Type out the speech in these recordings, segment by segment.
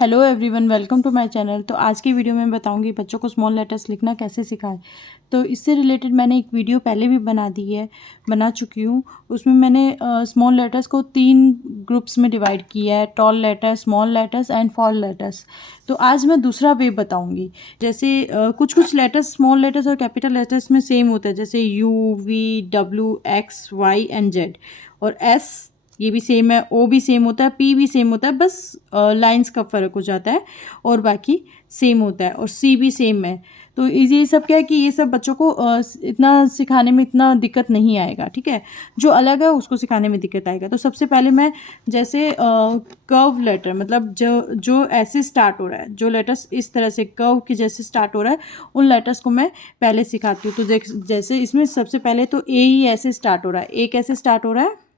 Hello everyone, welcome to my channel. तो आज की वीडियो में बताऊंगी बच्चों को स्मॉल लेटर्स लिखना कैसे सिखाएं। तो इससे रिलेटेड मैंने एक वीडियो पहले भी बना चुकी हूँ। उसमें मैंने स्मॉल लेटर्स को 3 ग्रुप्स में डिवाइड किया है, tall letters, small letters and fall letters. तो आज मैं दूसरा वे बताऊंगी। जैसे कुछ कुछ लेटर्स स्मॉल लेटर्स और कैपिटल लेटर्स में सेम होता है, जैसे U, V, W, X, Y and Z. और एस ये भी सेम है, ओ भी सेम होता है, पी भी सेम होता है, बस लाइंस का फ़र्क हो जाता है और बाकी सेम होता है। और सी भी सेम है। तो ये सब क्या है कि ये सब बच्चों को इतना सिखाने में इतना दिक्कत नहीं आएगा, ठीक है। जो अलग है उसको सिखाने में दिक्कत आएगा। तो सबसे पहले मैं जैसे कर्व लेटर, मतलब जो जो ऐसे स्टार्ट हो रहा है, जो लेटर्स इस तरह से कर्व के जैसे स्टार्ट हो रहा है, उन लेटर्स को मैं पहले सिखाती हूँ। तो जैसे इसमें सबसे पहले तो ए ही ऐसे स्टार्ट हो रहा है, ए कैसे स्टार्ट हो रहा है।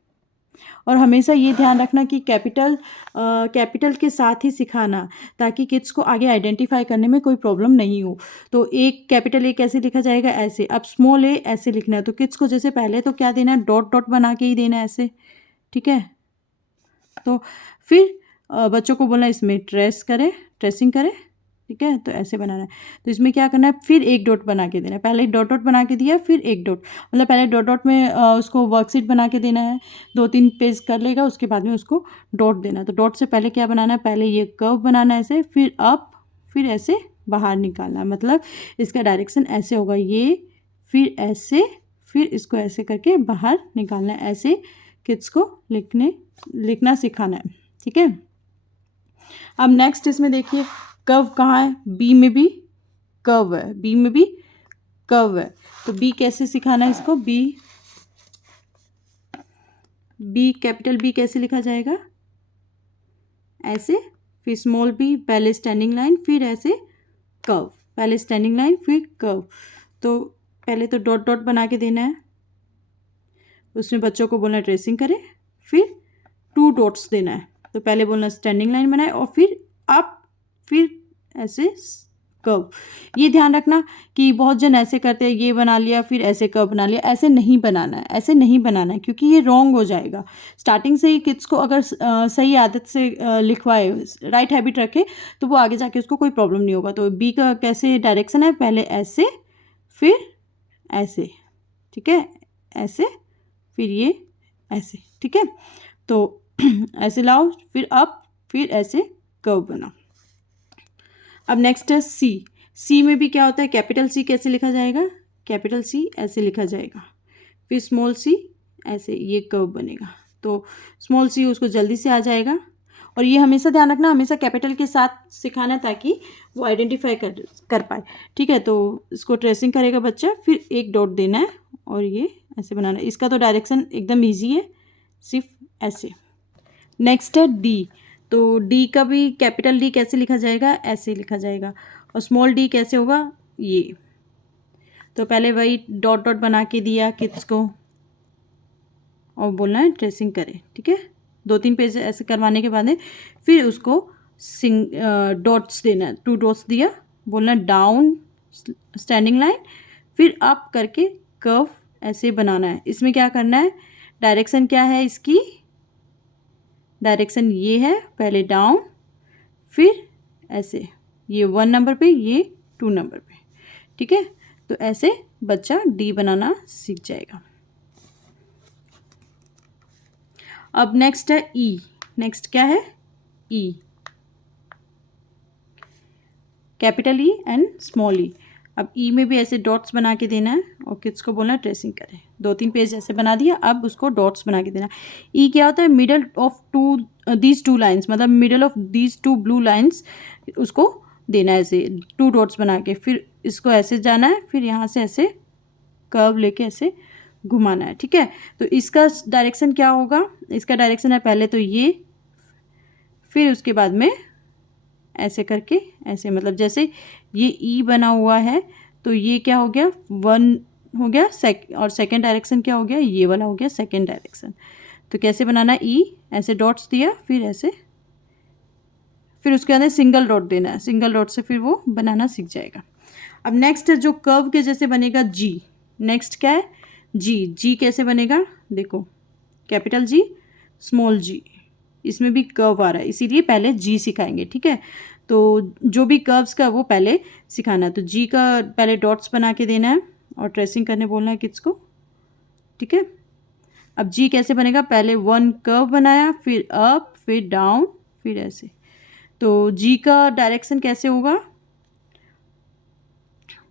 और हमेशा ये ध्यान रखना कि कैपिटल के साथ ही सिखाना, ताकि किड्स को आगे आइडेंटिफाई करने में कोई प्रॉब्लम नहीं हो। तो एक कैपिटल ए कैसे लिखा जाएगा, ऐसे। अब स्मॉल ए ऐसे लिखना है। तो किड्स को जैसे पहले तो क्या देना है, डॉट डॉट बना के ही देना है, ऐसे, ठीक है। तो फिर बच्चों को बोलना इसमें ट्रेसिंग करे, ठीक है। तो ऐसे बनाना है। तो इसमें क्या करना है, फिर एक डॉट बना के देना है। पहले डॉट डॉट बना के दिया, फिर एक डॉट, मतलब पहले डॉट डॉट में उसको वर्कशीट बना के देना है। 2-3 पेज कर लेगा, उसके बाद में उसको डॉट देना है। तो डॉट से पहले क्या बनाना है, पहले ये कर्व बनाना है ऐसे, फिर अप, फिर ऐसे बाहर निकालना है। मतलब इसका डायरेक्शन ऐसे होगा, ये, फिर ऐसे, फिर इसको ऐसे करके बाहर निकालना है। ऐसे किड्स को लिखना सिखाना है, ठीक है। अब नेक्स्ट इसमें देखिए, कर्व कहाँ है, बी में भी कर्व है, बी में भी कर्व है। तो बी कैसे सिखाना है इसको, बी कैपिटल बी कैसे लिखा जाएगा, ऐसे, फिर स्मॉल बी, पहले स्टैंडिंग लाइन, फिर ऐसे कर्व, पहले स्टैंडिंग लाइन फिर कर्व। तो पहले तो डॉट डॉट बना के देना है, उसमें बच्चों को बोलना ट्रेसिंग करे, फिर 2 डॉट्स देना है। तो पहले बोलना स्टैंडिंग लाइन बनाए और फिर अप, फिर ऐसे कर्व। ये ध्यान रखना कि बहुत जन ऐसे करते हैं, ये बना लिया फिर ऐसे कर्व बना लिया, ऐसे नहीं बनाना है, ऐसे नहीं बनाना है, क्योंकि ये रॉन्ग हो जाएगा। स्टार्टिंग से ही किड्स को अगर सही आदत से लिखवाए, राइट हैबिट रखे, तो वो आगे जाके उसको कोई प्रॉब्लम नहीं होगा। तो बी का कैसे डायरेक्शन है, पहले ऐसे, फिर ऐसे, ठीक है, ऐसे, फिर ये ऐसे, ठीक है। तो ऐसे लाओ, फिर अप, फिर ऐसे कर्व बनाओ। अब नेक्स्ट है सी। सी में भी क्या होता है, कैपिटल सी कैसे लिखा जाएगा, कैपिटल सी ऐसे लिखा जाएगा, फिर स्मॉल सी ऐसे, ये कर्व बनेगा। तो स्मॉल सी उसको जल्दी से आ जाएगा। और ये हमेशा ध्यान रखना, हमेशा कैपिटल के साथ सिखाना, ताकि वो आइडेंटिफाई कर पाए, ठीक है। तो इसको ट्रेसिंग करेगा बच्चा, फिर एक डॉट देना है और ये ऐसे बनाना है। इसका तो डायरेक्शन एकदम ईजी है, सिर्फ ऐसे। नेक्स्ट है डी। तो डी का भी कैपिटल डी कैसे लिखा जाएगा, ऐसे लिखा जाएगा। और स्मॉल डी कैसे होगा, ये। तो पहले वही डॉट डॉट बना के दिया किड्स को और बोलना है ट्रेसिंग करें, ठीक है। 2-3 पेज ऐसे करवाने के बाद में फिर उसको डॉट्स देना है, 2 डॉट्स दिया, बोलना डाउन स्टैंडिंग लाइन, फिर अप करके कर्व ऐसे बनाना है। इसमें क्या करना है, डायरेक्शन क्या है इसकी, डायरेक्शन ये है, पहले डाउन, फिर ऐसे, ये 1 नंबर पे, ये 2 नंबर पे, ठीक है। तो ऐसे बच्चा डी बनाना सीख जाएगा। अब नेक्स्ट है ई। नेक्स्ट क्या है, ई, कैपिटल ई एंड स्मॉल ई। अब ई में भी ऐसे डॉट्स बना के देना है और किड्स को बोलना ट्रेसिंग करें। 2-3 पेज ऐसे बना दिया, अब उसको डॉट्स बना के देना। ई क्या होता है, मिडल ऑफ दीज 2 लाइन्स, मतलब middle of these 2 blue lines, उसको देना है ऐसे 2 डॉट्स बना के। फिर इसको ऐसे जाना है, फिर यहाँ से ऐसे कर्व लेके ऐसे घुमाना है, ठीक है। तो इसका डायरेक्शन क्या होगा, इसका डायरेक्शन है पहले तो ये, फिर उसके बाद में ऐसे करके ऐसे, मतलब जैसे ये ई बना हुआ है, तो ये क्या हो गया, 1 हो गया, और सेकेंड डायरेक्शन क्या हो गया, ये वाला हो गया सेकेंड डायरेक्शन। तो कैसे बनाना है, ई ऐसे डॉट्स दिया, फिर ऐसे, फिर उसके अंदर सिंगल डॉट देना है, सिंगल डॉट से फिर वो बनाना सीख जाएगा। अब नेक्स्ट है जो कर्व के जैसे बनेगा, जी। नेक्स्ट क्या है, जी। जी कैसे बनेगा, देखो, कैपिटल जी, स्मॉल जी, इसमें भी कर्व आ रहा है, इसीलिए पहले जी सिखाएंगे, ठीक है। तो जो भी कर्व्स का वो पहले सिखाना है। तो जी का पहले डॉट्स बना के देना है और ट्रेसिंग करने बोलना है किड्स को, ठीक है। अब जी कैसे बनेगा, पहले वन कर्व बनाया, फिर अप, फिर डाउन, फिर ऐसे। तो जी का डायरेक्शन कैसे होगा,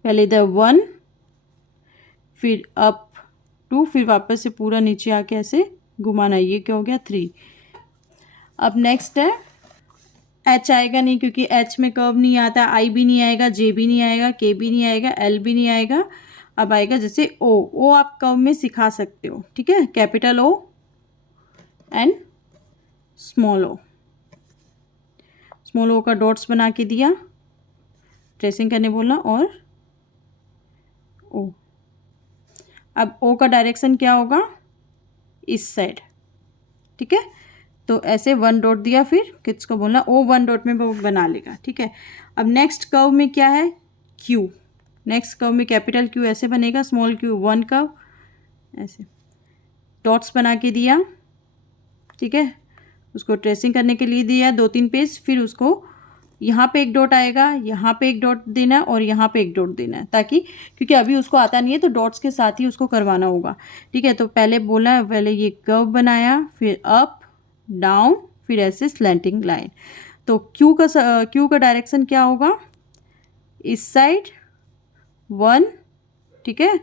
पहले इधर 1, फिर अप 2, फिर वापस से पूरा नीचे आके ऐसे घुमाना, ये क्या हो गया 3। अब नेक्स्ट है एच आएगा नहीं, क्योंकि एच में कर्व नहीं आता, आई भी नहीं आएगा, जे भी नहीं आएगा, के भी नहीं आएगा, एल भी नहीं आएगा। अब आएगा जैसे ओ आप कर्व में सिखा सकते हो, ठीक है, capital O and small o. Small o का डॉट्स बना के दिया, ट्रेसिंग करने बोलना, और ओ। अब ओ का डायरेक्शन क्या होगा, इस साइड, ठीक है। तो ऐसे 1 डॉट दिया, फिर किड्स को बोलना ओ 1 डॉट में वो बना लेगा, ठीक है। अब नेक्स्ट कर्व में क्या है, क्यू। नेक्स्ट कर्व में कैपिटल क्यू ऐसे बनेगा, स्मॉल क्यू 1 कर्व, ऐसे डॉट्स बना के दिया, ठीक है। उसको ट्रेसिंग करने के लिए दिया 2-3 पेज, फिर उसको यहाँ पे एक डॉट आएगा, यहाँ पे एक डॉट देना है और यहाँ पे एक डॉट देना है, ताकि क्योंकि अभी उसको आता नहीं है तो डॉट्स के साथ ही उसको करवाना होगा, ठीक है। तो पहले बोला, पहले ये कर्व बनाया, फिर अप डाउन, फिर ऐसे स्लैंटिंग लाइन। तो क्यू का डायरेक्शन क्या होगा, इस साइड 1, ठीक है,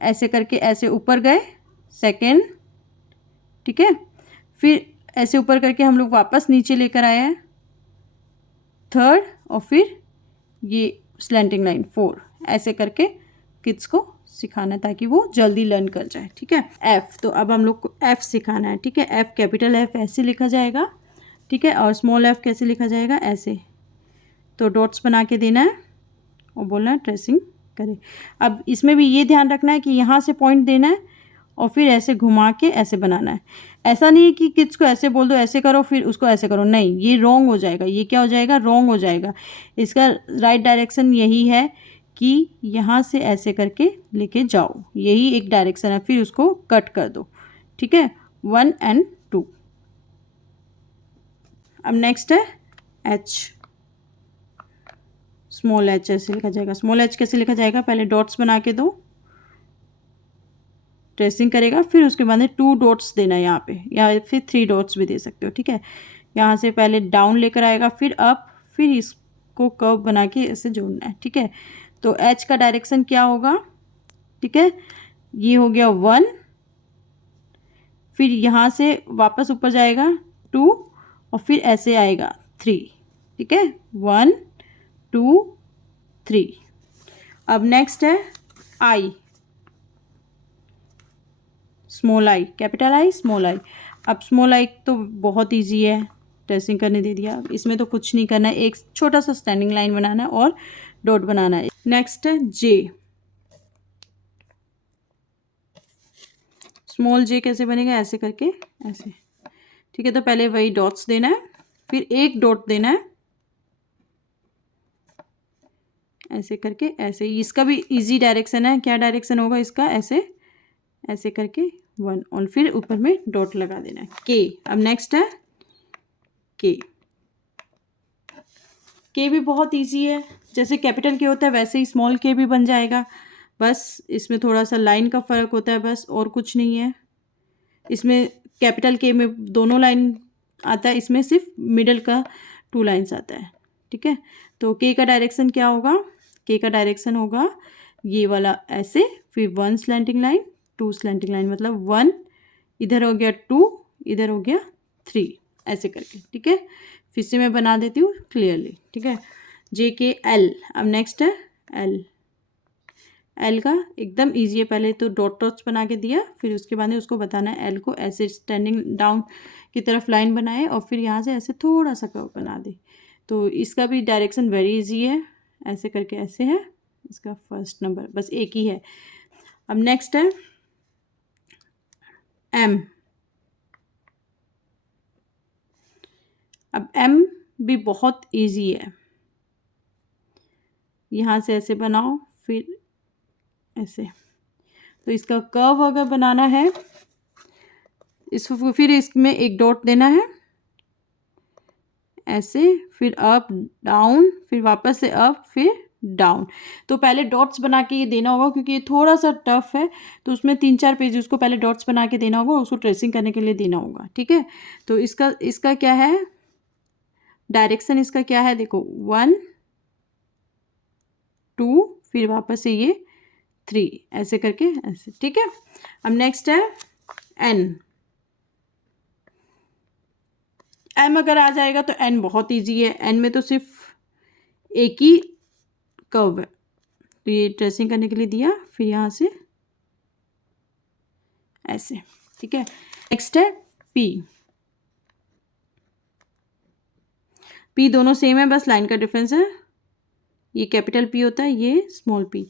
ऐसे करके ऐसे ऊपर गए, सेकेंड, ठीक है, फिर ऐसे ऊपर करके हम लोग वापस नीचे लेकर आए हैं, थर्ड, और फिर ये स्लैंटिंग लाइन 4, ऐसे करके किड्स को सिखाना है ताकि वो जल्दी लर्न कर जाए, ठीक है। एफ, तो अब हम लोग को एफ सिखाना है, ठीक है। एफ, कैपिटल एफ ऐसे लिखा जाएगा, ठीक है, और स्मॉल एफ कैसे लिखा जाएगा, ऐसे। तो डॉट्स बना के देना है और बोलना है ट्रेसिंग करें। अब इसमें भी ये ध्यान रखना है कि यहाँ से पॉइंट देना है और फिर ऐसे घुमा के ऐसे बनाना है। ऐसा नहीं है कि किड्स को ऐसे बोल दो ऐसे करो फिर उसको ऐसे करो, नहीं, ये रॉन्ग हो जाएगा, ये क्या हो जाएगा, रॉन्ग हो जाएगा। इसका राइट डायरेक्शन यही है कि यहाँ से ऐसे करके लेके जाओ, यही एक डायरेक्शन है, फिर उसको कट कर दो, ठीक है, 1 and 2। अब नेक्स्ट है एच, स्मॉल एच ऐसे लिखा जाएगा। स्मॉल एच कैसे लिखा जाएगा, पहले डॉट्स बना के दो, ट्रेसिंग करेगा, फिर उसके बाद 2 डॉट्स देना है यहाँ पे, या फिर 3 डॉट्स भी दे सकते हो, ठीक है। यहाँ से पहले डाउन लेकर आएगा, फिर अप, फिर इसको कर्व बना के ऐसे जोड़ना है, ठीक है। तो एच का डायरेक्शन क्या होगा, ठीक है, ये हो गया 1, फिर यहाँ से वापस ऊपर जाएगा 2, और फिर ऐसे आएगा 3, ठीक है, 1 2 3। अब नेक्स्ट है I, small i, capital I, small i. अब स्मॉल आई तो बहुत इजी है, ट्रेसिंग करने दे दिया, इसमें तो कुछ नहीं करना है, एक छोटा सा स्टैंडिंग लाइन बनाना है और डॉट बनाना है। नेक्स्ट है जे, स्मॉल जे कैसे बनेगा, ऐसे करके ऐसे, ठीक है। तो पहले वही डॉट्स देना है, फिर एक डॉट देना है, ऐसे करके ऐसे। इसका भी इजी डायरेक्शन है, क्या डायरेक्शन होगा इसका, ऐसे ऐसे करके 1, और फिर ऊपर में डॉट लगा देना है, के। अब नेक्स्ट है के, के भी बहुत इजी है, जैसे कैपिटल के होता है वैसे ही स्मॉल के भी बन जाएगा, बस इसमें थोड़ा सा लाइन का फ़र्क होता है, बस और कुछ नहीं है। इसमें कैपिटल के में दोनों लाइन आता है, इसमें सिर्फ मिडल का 2 लाइन्स आता है, ठीक है। तो के का डायरेक्शन क्या होगा, के का डायरेक्शन होगा ये वाला ऐसे, फिर 1 स्लैंटिंग लाइन, 2 स्लैंटिंग लाइन, मतलब 1 इधर हो गया, 2 इधर हो गया, 3, ऐसे करके, ठीक है। फिर से मैं बना देती हूँ क्लियरली, ठीक है। जे के एल, अब नेक्स्ट है एल। एल का एकदम ईजी है, पहले तो डॉट्स बना के दिया, फिर उसके बाद में उसको बताना है एल को ऐसे स्टैंडिंग डाउन की तरफ लाइन बनाए और फिर यहाँ से ऐसे थोड़ा सा कर्व बना दे। तो इसका भी डायरेक्शन वेरी इजी है, ऐसे करके ऐसे है, इसका फर्स्ट नंबर बस एक ही है। अब नेक्स्ट है एम। अब एम भी बहुत इजी है, यहाँ से ऐसे बनाओ, फिर ऐसे। तो इसका कर्व अगर बनाना है, फिर इसमें एक डॉट देना है, ऐसे, फिर अप डाउन, फिर वापस से अप, फिर डाउन। तो पहले डॉट्स बना के ये देना होगा क्योंकि ये थोड़ा सा टफ है, तो उसमें 3-4 पेज उसको पहले डॉट्स बना के देना होगा, उसको ट्रेसिंग करने के लिए देना होगा। ठीक है, तो इसका क्या है डायरेक्शन, इसका क्या है देखो 1 2, फिर वापस से ये 3, ऐसे करके ऐसे। ठीक है, अब नेक्स्ट है एन। एम अगर आ जाएगा तो एन बहुत ईजी है। एन में तो सिर्फ एक ही कर्व है, तो ये ट्रेसिंग करने के लिए दिया, फिर यहाँ से ऐसे। ठीक है, नेक्स्ट है पी। पी दोनों सेम है, बस लाइन का डिफरेंस है। ये कैपिटल पी होता है, ये स्मॉल पी।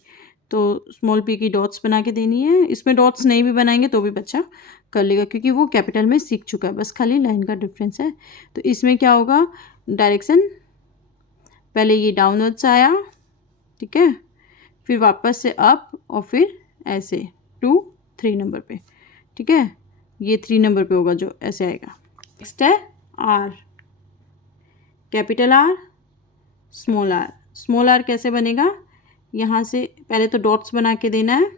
तो स्मॉल पी की डॉट्स बना के देनी है। इसमें डॉट्स नहीं भी बनाएंगे तो भी बच्चा कर लेगा क्योंकि वो कैपिटल में सीख चुका है, बस खाली लाइन का डिफरेंस है। तो इसमें क्या होगा डायरेक्शन, पहले ये डाउनवर्ड्स आया, ठीक है, फिर वापस से अप और फिर ऐसे 2 3 नंबर पे। ठीक है, ये 3 नंबर पे होगा जो ऐसे आएगा। नेक्स्ट है R, capital R, small R. Small R कैसे बनेगा, यहाँ से पहले तो डॉट्स बना के देना है,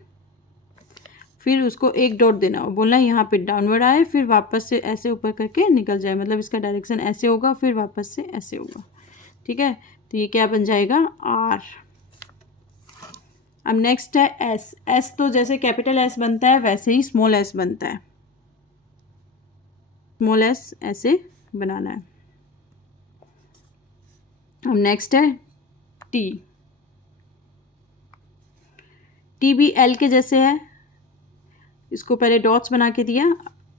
फिर उसको एक डॉट देना है, बोलना है यहाँ पे डाउनवर्ड आए, फिर वापस से ऐसे ऊपर करके निकल जाए, मतलब इसका डायरेक्शन ऐसे होगा, फिर वापस से ऐसे होगा। ठीक है, तो ये क्या बन जाएगा आर। अब नेक्स्ट है एस। एस तो जैसे कैपिटल एस बनता है वैसे ही स्मॉल एस बनता है। स्मॉल एस ऐसे बनाना है। अब नेक्स्ट है टी। टी भी एल के जैसे है, इसको पहले डॉट्स बना के दिया,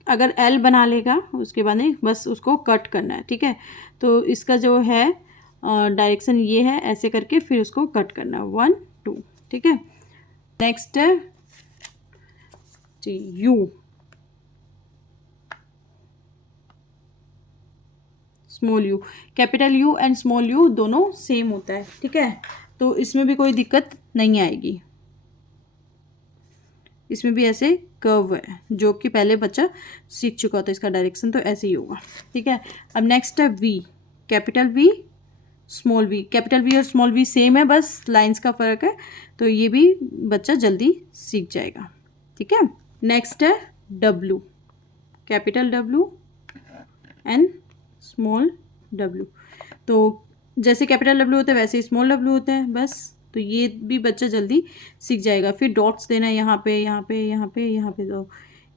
अगर एल बना लेगा उसके बाद में बस उसको कट करना है। ठीक है, तो इसका जो है डायरेक्शन ये है, ऐसे करके फिर उसको कट करना है 1 2। ठीक है, नेक्स्ट है you. Small you, capital you and small you दोनों सेम होता है। ठीक है, तो इसमें भी कोई दिक्कत नहीं आएगी। इसमें भी ऐसे कर्व है जो कि पहले बच्चा सीख चुका होता है, इसका डायरेक्शन तो ऐसे ही होगा। ठीक है, अब नेक्स्ट है V. Capital V, small V. Capital V और स्मॉल वी सेम है, बस लाइंस का फ़र्क है, तो ये भी बच्चा जल्दी सीख जाएगा। ठीक है, नेक्स्ट है W. Capital W and small W. तो जैसे कैपिटल डब्लू होता है वैसे ही स्मॉल डब्लू होता है, बस। तो ये भी बच्चा जल्दी सीख जाएगा। फिर डॉट्स देना है यहाँ पे, यहाँ पे, यहाँ पे, यहाँ पे। तो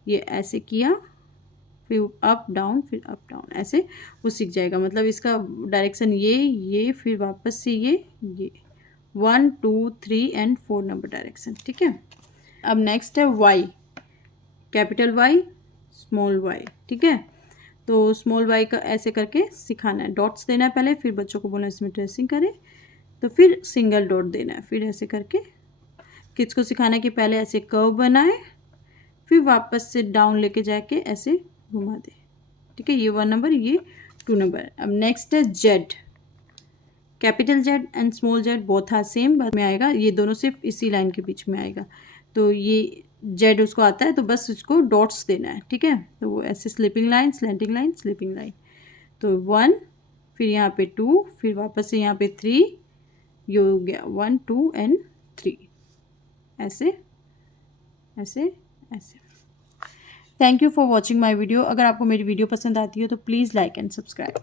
ये ऐसे किया, फिर अप डाउन, फिर अप डाउन, ऐसे वो सीख जाएगा। मतलब इसका डायरेक्शन ये, फिर वापस से ये 1 2 3 एंड 4 नंबर डायरेक्शन। ठीक है, अब नेक्स्ट है Y. Capital Y, small Y. ठीक है, तो स्मॉल वाई का ऐसे करके सिखाना है। डॉट्स देना है पहले, फिर बच्चों को बोलना है इसमें ट्रेसिंग करें, तो फिर सिंगल डॉट देना है, फिर ऐसे करके। किड्स को सिखाना है कि पहले ऐसे कर्व बनाए, फिर वापस से डाउन लेके जाके ऐसे घुमा दे। ठीक है, ये 1 नंबर, ये 2 नंबर। अब नेक्स्ट है Z. Capital Z and small Z both are same में आएगा, ये दोनों सिर्फ इसी लाइन के बीच में आएगा। तो ये जेड उसको आता है, तो बस उसको डॉट्स देना है। ठीक है, तो वो ऐसे slipping line, slanting line, slipping line. तो 1, फिर यहाँ पे 2, फिर वापस से यहाँ पे 3, ये हो गया 1 2 एंड 3, ऐसे ऐसे ऐसे। Thank you for watching my video. अगर आपको मेरी वीडियो पसंद आती है तो प्लीज़ लाइक एंड सब्सक्राइब।